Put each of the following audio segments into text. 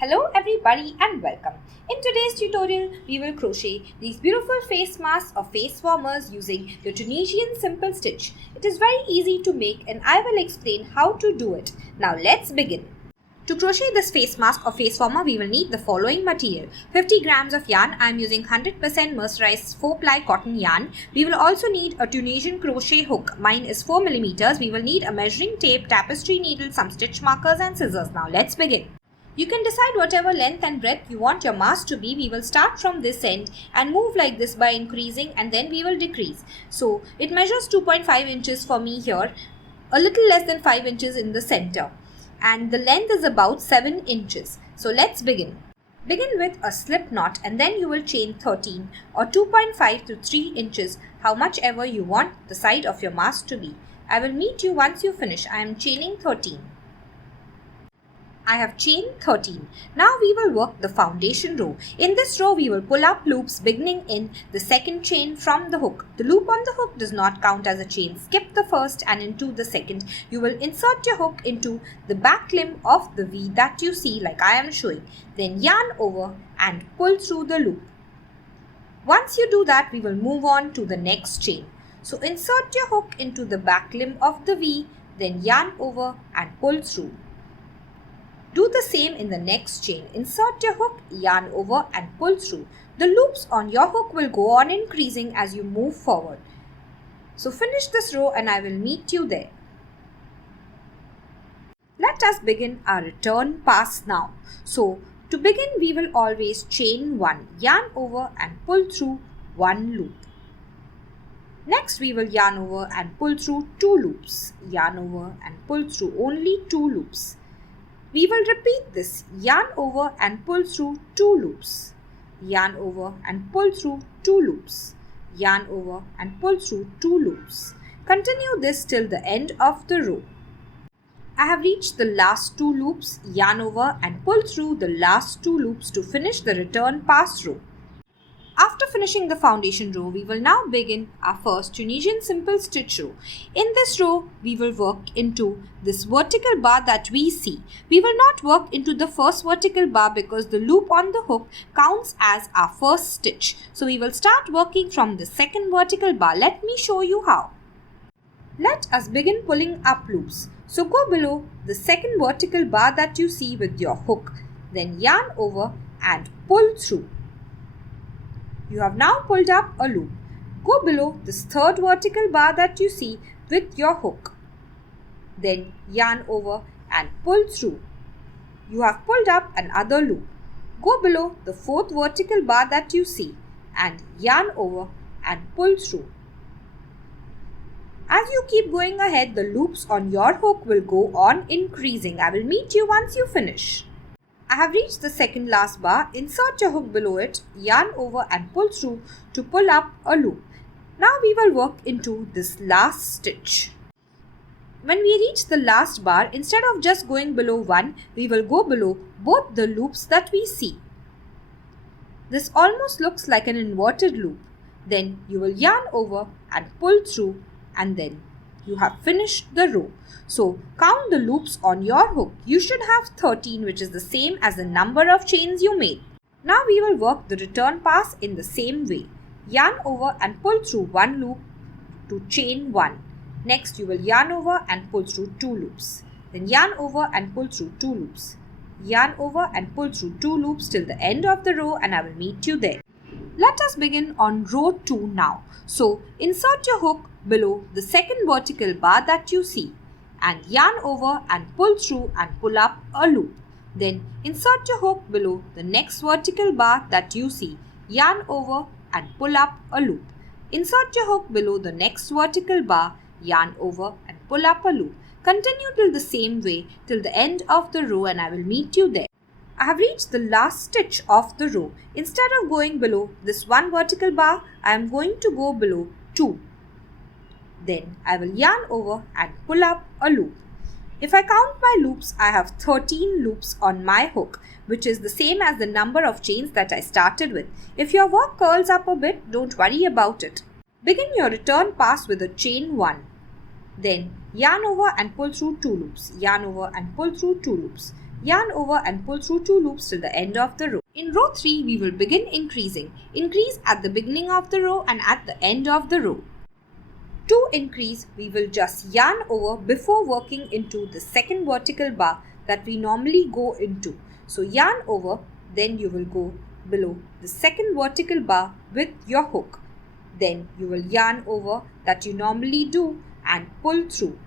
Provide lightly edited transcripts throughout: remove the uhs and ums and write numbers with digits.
Hello everybody and welcome. In today's tutorial, we will crochet these beautiful face masks or face warmers using the Tunisian simple stitch. It is very easy to make and I will explain how to do it. Now let's begin. To crochet this face mask or face warmer, we will need the following material. 50 grams of yarn. I am using 100% mercerized 4-ply cotton yarn. We will also need a Tunisian crochet hook. Mine is 4 millimeters. We will need a measuring tape, tapestry needle, some stitch markers and scissors. Now let's begin. You can decide whatever length and breadth you want your mask to be. We will start from this end and move like this by increasing and then we will decrease. So it measures 2.5 inches for me here, a little less than 5 inches in the center. And the length is about 7 inches. So let's begin. Begin with a slip knot and then you will chain 13 or 2.5 to 3 inches, how much ever you want the side of your mask to be. I will meet you once you finish. I am chaining 13. I have chained 13. Now we will work the foundation row. In this row we will pull up loops beginning in the second chain from the hook. The loop on the hook does not count as a chain. Skip the first and into the second. You will insert your hook into the back limb of the V that you see like I am showing. Then yarn over and pull through the loop. Once you do that, we will move on to the next chain. So insert your hook into the back limb of the V, then yarn over and pull through. Do the same in the next chain. Insert your hook, yarn over and pull through. The loops on your hook will go on increasing as you move forward. So finish this row and I will meet you there. Let us begin our return pass now. So to begin we will always chain 1, yarn over and pull through 1 loop. Next we will yarn over and pull through 2 loops. Yarn over and pull through only 2 loops. We will repeat this, yarn over and pull through 2 loops, yarn over and pull through 2 loops, yarn over and pull through 2 loops. Continue this till the end of the row. I have reached the last 2 loops, yarn over and pull through the last 2 loops to finish the return pass row. After finishing the foundation row, we will now begin our first Tunisian simple stitch row. In this row, we will work into this vertical bar that we see. We will not work into the first vertical bar because the loop on the hook counts as our first stitch. So we will start working from the second vertical bar. Let me show you how. Let us begin pulling up loops. So go below the second vertical bar that you see with your hook. Then yarn over and pull through. You have now pulled up a loop. Go below this third vertical bar that you see with your hook. Then yarn over and pull through. You have pulled up another loop. Go below the fourth vertical bar that you see and yarn over and pull through. As you keep going ahead, the loops on your hook will go on increasing. I will meet you once you finish. I have reached the second last bar. Insert your hook below it, yarn over and pull through to pull up a loop. Now we will work into this last stitch. When we reach the last bar, instead of just going below one, we will go below both the loops that we see. This almost looks like an inverted loop. Then you will yarn over and pull through and then you have finished the row. So count the loops on your hook. You should have 13, which is the same as the number of chains you made. Now we will work the return pass in the same way. Yarn over and pull through 1 loop to chain 1. Next you will yarn over and pull through 2 loops. Then yarn over and pull through 2 loops. Yarn over and pull through 2 loops till the end of the row and I will meet you there. Let us begin on row 2 now. So insert your hook below the second vertical bar that you see and yarn over and pull through and pull up a loop. Then insert your hook below the next vertical bar that you see, yarn over and pull up a loop. Insert your hook below the next vertical bar, yarn over and pull up a loop. Continue till the same way till the end of the row and I will meet you there. I have reached the last stitch of the row. Instead of going below this one vertical bar, I am going to go below 2. Then I will yarn over and pull up a loop. If I count my loops, I have 13 loops on my hook, which is the same as the number of chains that I started with. If your work curls up a bit, don't worry about it. Begin your return pass with a chain 1. Then yarn over and pull through 2 loops. Yarn over and pull through 2 loops. yarn over and pull through 2 loops till the end of the row. In row 3, we will begin increasing. Increase at the beginning of the row and at the end of the row. To increase, we will just yarn over before working into the second vertical bar that we normally go into. So yarn over, then you will go below the second vertical bar with your hook. Then you will yarn over that you normally do and pull through.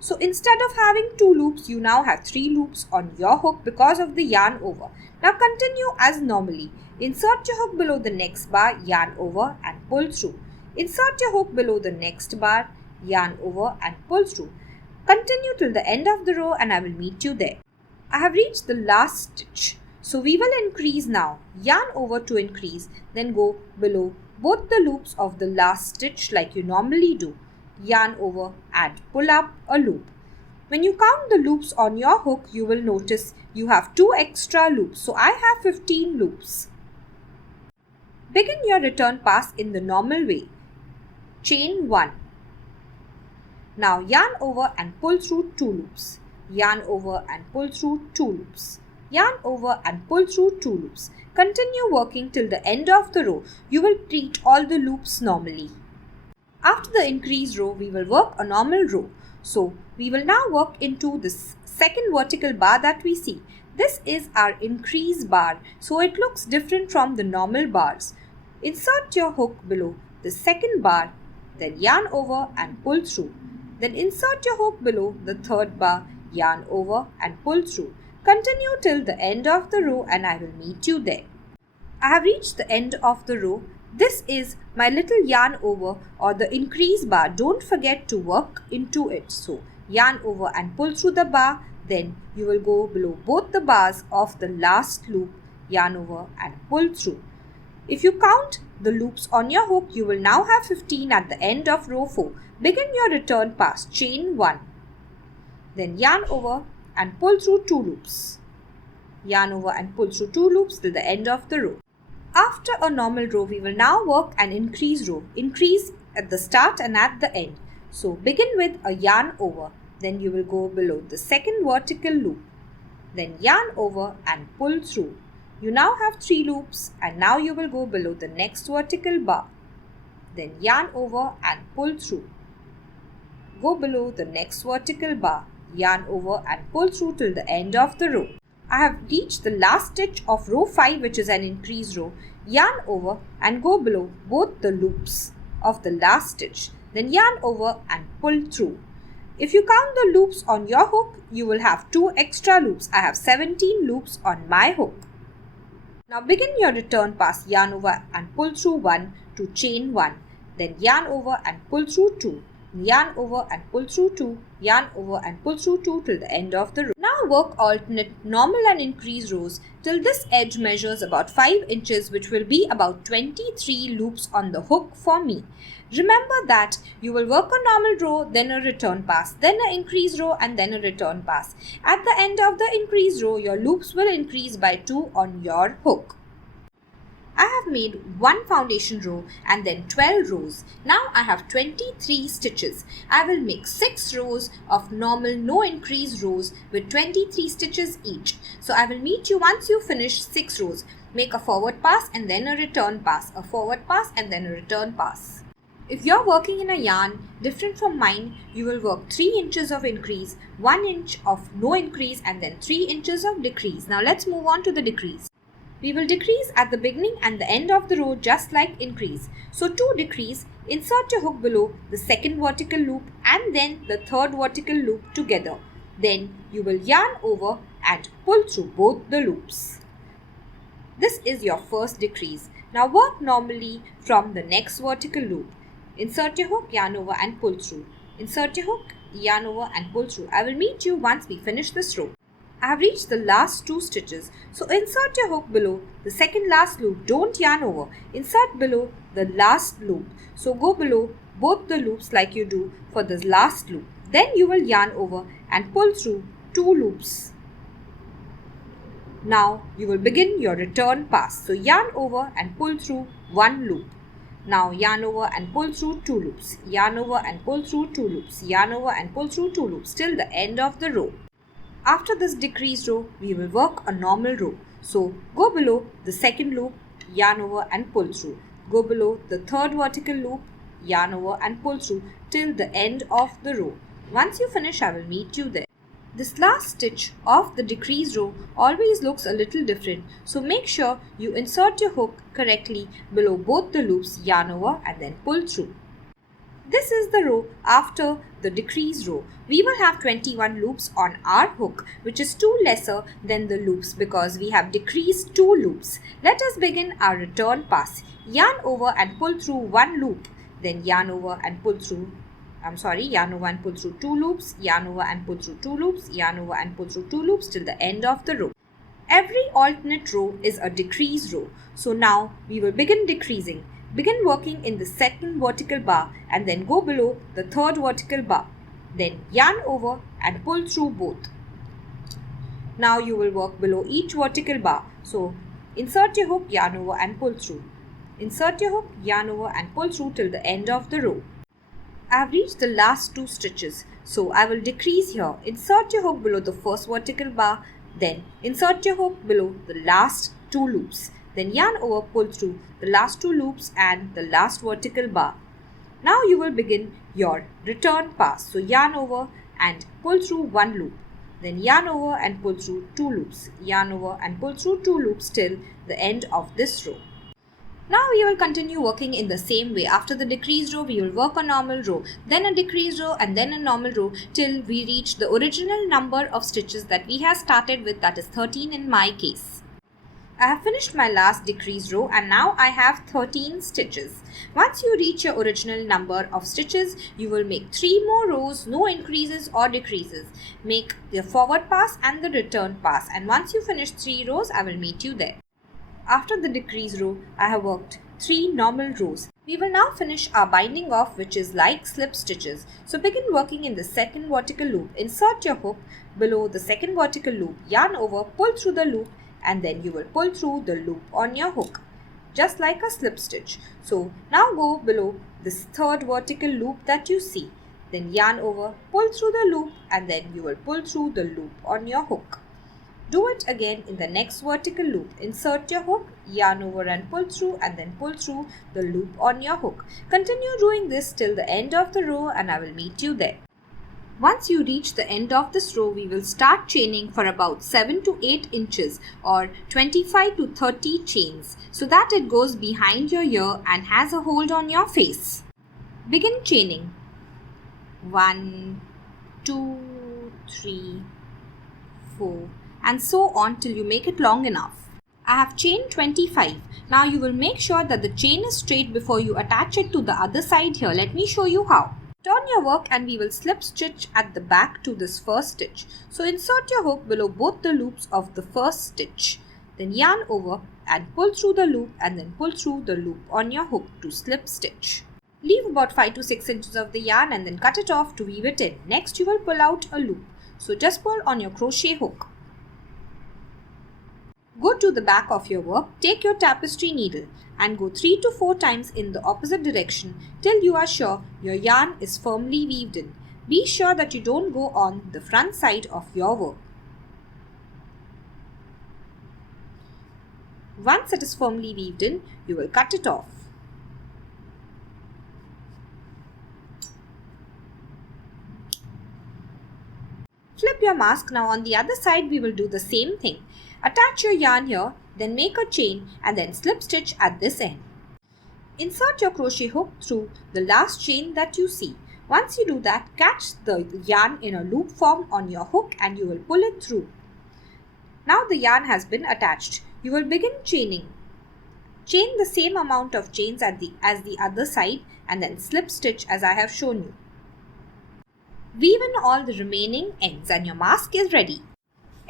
So instead of having 2 loops, you now have 3 loops on your hook because of the yarn over. Now continue as normally. Insert your hook below the next bar, yarn over and pull through. Insert your hook below the next bar, yarn over and pull through. Continue till the end of the row and I will meet you there. I have reached the last stitch. So we will increase now. Yarn over to increase, then go below both the loops of the last stitch like you normally do. Yarn over and pull up a loop. When you count the loops on your hook, you will notice you have 2 extra loops. So I have 15 loops. Begin your return pass in the normal way. Chain 1. Now yarn over and pull through 2 loops. Yarn over and pull through 2 loops. Yarn over and pull through 2 loops. Continue working till the end of the row. You will treat all the loops normally. After the increased row, we will work a normal row. So, we will now work into this second vertical bar that we see. This is our increase bar, so it looks different from the normal bars. Insert your hook below the second bar, then yarn over and pull through. Then insert your hook below the third bar, yarn over and pull through. Continue till the end of the row and I will meet you there. I have reached the end of the row. This is my little yarn over or the increase bar. Don't forget to work into it. So yarn over and pull through the bar. Then you will go below both the bars of the last loop, yarn over and pull through. If you count the loops on your hook, you will now have 15 at the end of row 4. Begin your return pass. Chain 1. Then yarn over and pull through 2 loops. Yarn over and pull through 2 loops till the end of the row. After a normal row, we will now work an increase row. Increase at the start and at the end. So begin with a yarn over. Then you will go below the second vertical loop. Then yarn over and pull through. You now have 3 loops and now you will go below the next vertical bar. Then yarn over and pull through. Go below the next vertical bar. Yarn over and pull through till the end of the row. I have reached the last stitch of row 5, which is an increase row. Yarn over and go below both the loops of the last stitch. Then yarn over and pull through. If you count the loops on your hook, you will have 2 extra loops. I have 17 loops on my hook. Now begin your return pass. Yarn over and pull through 1 to chain 1. Then yarn over and pull through 2. Yarn over and pull through 2, yarn over and pull through 2 till the end of the row. Now work alternate normal and increase rows till this edge measures about 5 inches, which will be about 23 loops on the hook for me. Remember that you will work a normal row, then a return pass, then an increase row and then a return pass. At the end of the increase row, your loops will increase by 2 on your hook. I have made 1 foundation row and then 12 rows. Now I have 23 stitches. I will make 6 rows of normal no increase rows with 23 stitches each. So I will meet you once you finish 6 rows. Make a forward pass and then a return pass, a forward pass and then a return pass. If you're working in a yarn different from mine, you will work 3 inches of increase, 1 inch of no increase and then 3 inches of decrease. Now let's move on to the decrease. We will decrease at the beginning and the end of the row just like increase. So to decrease, insert your hook below the second vertical loop and then the third vertical loop together. Then you will yarn over and pull through both the loops. This is your first decrease. Now work normally from the next vertical loop. Insert your hook, yarn over and pull through. Insert your hook, yarn over and pull through. I will meet you once we finish this row. I have reached the last 2 stitches. So insert your hook below the second last loop. Don't yarn over. Insert below the last loop. So go below both the loops like you do for the last loop. Then you will yarn over and pull through 2 loops. Now you will begin your return pass. So yarn over and pull through 1 loop. Now yarn over and pull through 2 loops. Yarn over and pull through 2 loops. Yarn over and pull through 2 loops till the end of the row. After this decreased row, we will work a normal row. So go below the second loop, yarn over and pull through. Go below the third vertical loop, yarn over and pull through till the end of the row. Once you finish, I will meet you there. This last stitch of the decreased row always looks a little different, so make sure you insert your hook correctly below both the loops, yarn over and then pull through. This is the row after the decreased row. We will have 21 loops on our hook, which is 2 lesser than the loops because we have decreased 2 loops. Let us begin our return pass. Yarn over and pull through 1 loop, then yarn over and pull through yarn over and pull through 2 loops, yarn over and pull through 2 loops, yarn over and pull through 2 loops till the end of the row. Every alternate row is a decreased row. So now we will begin decreasing. Begin working in the second vertical bar and then go below the third vertical bar. Then yarn over and pull through both. Now you will work below each vertical bar. So insert your hook, yarn over and pull through. Insert your hook, yarn over and pull through till the end of the row. I have reached the last 2 stitches, so I will decrease here. Insert your hook below the first vertical bar, then insert your hook below the last 2 loops. Then yarn over, pull through the last 2 loops and the last vertical bar. Now you will begin your return pass. So yarn over and pull through 1 loop. Then yarn over and pull through 2 loops. Yarn over and pull through 2 loops till the end of this row. Now we will continue working in the same way. After the decreased row, we will work a normal row, then a decreased row and then a normal row till we reach the original number of stitches that we have started with, that is 13 in my case. I have finished my last decreased row and now I have 13 stitches. Once you reach your original number of stitches, you will make 3 more rows, no increases or decreases. Make the forward pass and the return pass, and once you finish 3 rows, I will meet you there. After the decreased row, I have worked 3 normal rows. We will now finish our binding off, which is like slip stitches. So begin working in the second vertical loop. Insert your hook below the second vertical loop, yarn over, pull through the loop, and then you will pull through the loop on your hook, just like a slip stitch. So now go below this third vertical loop that you see. Then yarn over, pull through the loop, and then you will pull through the loop on your hook. Do it again in the next vertical loop. Insert your hook, yarn over and pull through, and then pull through the loop on your hook. Continue doing this till the end of the row and I will meet you there. Once you reach the end of this row, we will start chaining for about 7 to 8 inches or 25 to 30 chains so that it goes behind your ear and has a hold on your face. Begin chaining. 1, 2, 3, 4. And so on till you make it long enough. I have chained 25. Now you will make sure that the chain is straight before you attach it to the other side here. Let me show you how. Turn your work and we will slip stitch at the back to this first stitch. So insert your hook below both the loops of the first stitch. Then yarn over and pull through the loop and then pull through the loop on your hook to slip stitch. Leave about 5 to 6 inches of the yarn and then cut it off to weave it in. Next you will pull out a loop. So just pull on your crochet hook. Go to the back of your work, take your tapestry needle and go 3 to 4 times in the opposite direction till you are sure your yarn is firmly weaved in. Be sure that you don't go on the front side of your work. Once it is firmly weaved in, you will cut it off. Flip your mask. Now on the other side we will do the same thing. Attach your yarn here, then make a chain and then slip stitch at this end. Insert your crochet hook through the last chain that you see. Once you do that, catch the yarn in a loop form on your hook and you will pull it through. Now the yarn has been attached. You will begin chaining. Chain the same amount of chains as the other side and then slip stitch as I have shown you. Weave in all the remaining ends and your mask is ready.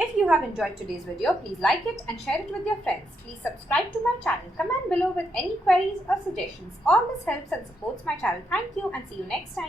If you have enjoyed today's video, please like it and share it with your friends. Please subscribe to my channel. Comment below with any queries or suggestions. All this helps and supports my channel. Thank you and see you next time.